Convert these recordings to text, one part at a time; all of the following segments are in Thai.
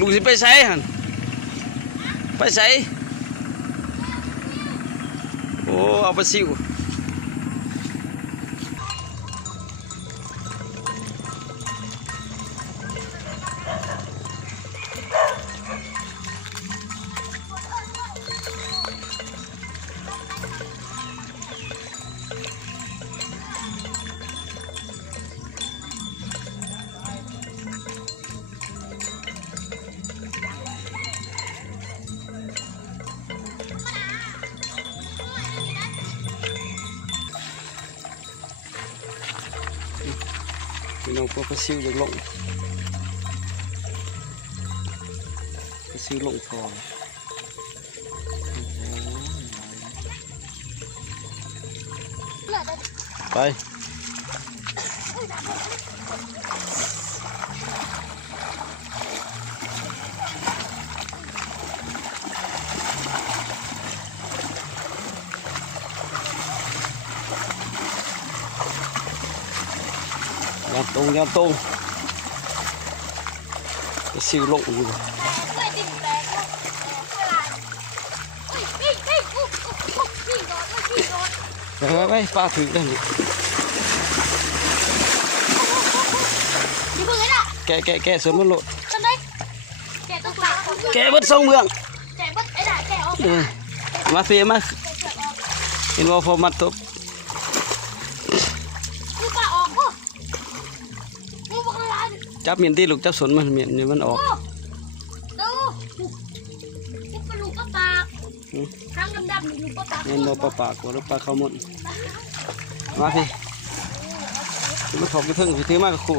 ลุงสิไปใส่หันไปใส่โอ้เอาไปซิวพี่น้องพวกปลาซิวจะลงปลาซิวลงคลองไปยามตรงไปซิวลงอยู่ไปปลาถึงได้หนิแกส่วนมันโลดแกบัดทรงเมืองมาเฟียมาเห็นว่าพอมาตบจับเมียนที่ลูกจับสนมันเมียนนี่มันออกดูเป็นลูกปลาปากทางดำๆนี่ลูกปลาปากเงินเราปลาปากว่าปลาข้าวมดมาพี่มันถกกระเทิงไปถือมากกับคู่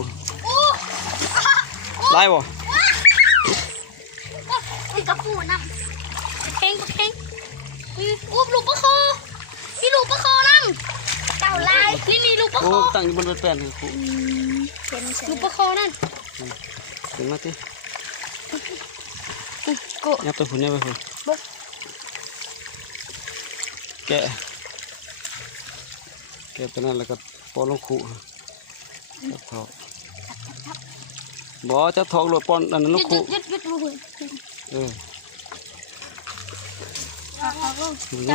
ไล่บ่นี่กระปูน้ำเพ่งอุ้มลูกปลาคอนี่ลูกปลาคอน้ำเต่าลายนี่ลูกปลาคอตั้งอยู่บนรถแป้นคู่ลูกปลาคอนั่นเห็นไหมที่กูยับตัวหุ่นยับไปหุ่นแกตัวนั้นแล้วก็ปอนลงขู่จับทอกบ่จับทอกหลุดปอนอันนั้นลงขู่จั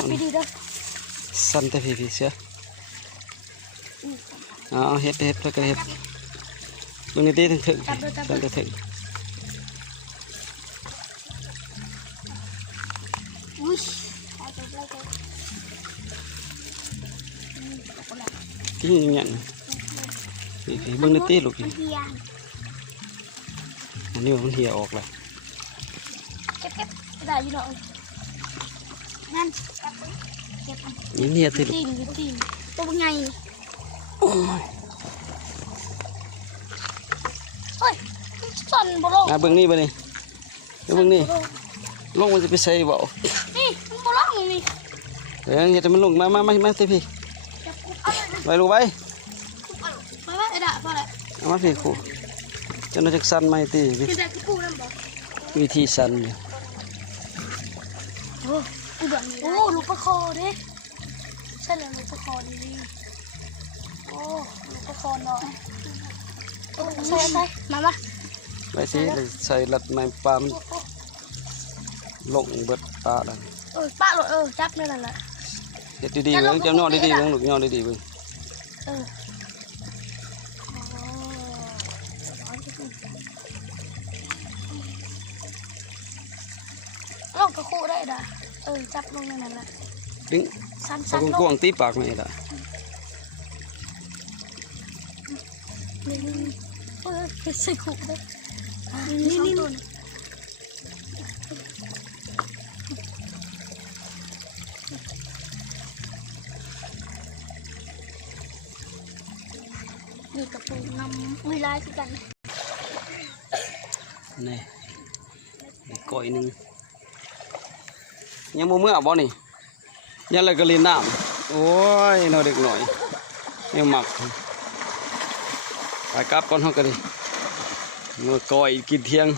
บไปดีเด้อสั่นแต่พี่เสียเฮ็ดเพื่อกระเฮ็ดลงในตีถึงสั่นแต่ถึงที่นี่เนี่ยพี่เบิ่งในตีลูกนี่อันนี้มันเหี่ยออกเลยเก็บได้อยู่เนาะนั่นนี่เหี่ยตีลูกตีนตัวเป็นไงเฮ้ยสั่นบ่ลงเบิ่งนี่บ่นี่เบิ่งนี่ลงมันจะไปใส่บ่นี่มันบ่ลงนี่เดี๋ยวเฮ็ดให้มันลงมาสิพี่ไปลูกไปไอ้ด่าพอแล้วเอามาพี่คู่จนจะสั่นไหมตีพี่วิธีสั่นเนี่ยโอ้ลูกปลาคอเด้ใช่เลยลูกปลาคอดีโอ้ลูกปลาคอเนาะใส่มาไปสิใส่ลัดไม้ปลามันลงเบิดปลาแล้วปลาหลุดจับนั่นแหละเฮ็ดดีๆเบิ่งจับย่อดีๆเบิ่งลูกย่อดีๆเบิ่งลงกระคู่ได้ด่ะจับลงนั่นแหละดึงสักกวางตีปากไม่ได้นี่ใส่ขู่ได้นี่นี่กระปูนำวิไลคือกันนี่ก้อยนึงยังเมื่อบ่นี่ยังเลยก็เล่นน้ำโอ้ยน้อยเด็กหน่อยยังหมักไปกลับก่อนเฮากันดิมือก้อยกินเที่ยง